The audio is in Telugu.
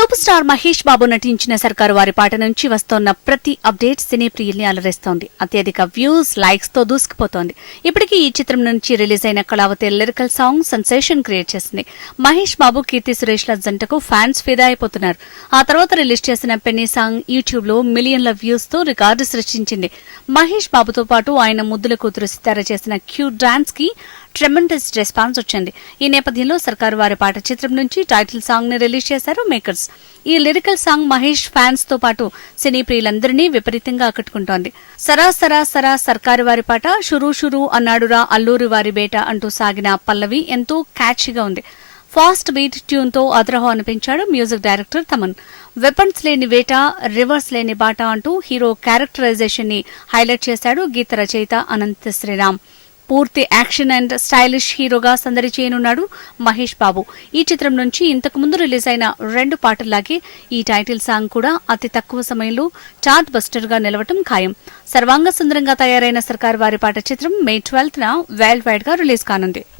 సూపర్ స్టార్ మహేష్ బాబు నటించిన సర్కారు వారి పాట నుంచి వస్తోన్న ప్రతి అప్డేట్ సినీ ప్రియుల్ని అలరిస్తోంది. అత్యధిక వ్యూస్ లైక్స్తో దూసుకుపోతోంది. ఇప్పటికీ ఈ చిత్రం నుంచి రిలీజ్ అయిన Kalavathi lyrical song sensation create చేసింది. మహేష్ బాబు కీర్తి సురేష్ ల జంటకు ఫ్యాన్స్ ఫిదా అయిపోతున్నారు. ఆ తర్వాత రిలీజ్ చేసిన పెన్నీ సాంగ్ యూట్యూబ్లో మిలియన్ల వ్యూస్తో రికార్డు సృష్టించింది. మహేష్ బాబుతో పాటు ఆయన ముద్దుల కూతురు సితార చేసిన క్యూట్ డాన్స్కి ట్రెమెండస్ రెస్పాన్స్ వచ్చింది. ఈ నేపథ్యంలో సర్కారు వారి పాట చిత్రం నుంచి టైటిల్ సాంగ్ని రిలీజ్ చేశారు మేకర్స్. ఈ లిరికల్ సాంగ్ మహేష్ ఫ్యాన్స్తో పాటు సినీ ప్రియులందరినీ విపరీతంగా ఆకట్టుకుంటోంది. సరా సరా సరా సర్కారు వారి పాట షురూ షురూ అన్నాడురా అల్లూరి వారి బేట అంటూ సాగిన పల్లవి ఎంతో క్యాచ్గా ఉంది. ఫాస్ట్ బీట్ ట్యూన్తో అదరహో అనిపించాడు మ్యూజిక్ డైరెక్టర్ తమన్. వెపన్స్ లేని వేట రివర్స్ లేని బాట అంటూ హీరో క్యారెక్టరైజేషన్ని హైలైట్ చేశాడు గీత రచయిత అనంత శ్రీరామ్. పూర్తి యాక్షన్ అండ్ స్టైలిష్ హీరోగా సందడి చేయనున్నాడు మహేష్ బాబు. ఈ చిత్రం నుంచి ఇంతకు ముందు రిలీజ్ అయిన రెండు పాటల్లాగే ఈ టైటిల్ సాంగ్ కూడా అతి తక్కువ సమయంలో చార్ట్ బస్టర్గా నిలవటం ఖాయం. సర్వాంగ సుందరంగా తయారైన సర్కార్ వారి పాట చిత్రం మే ట్వెల్త్ న వరల్డ్ వైడ్గా రిలీజ్ కానుంది.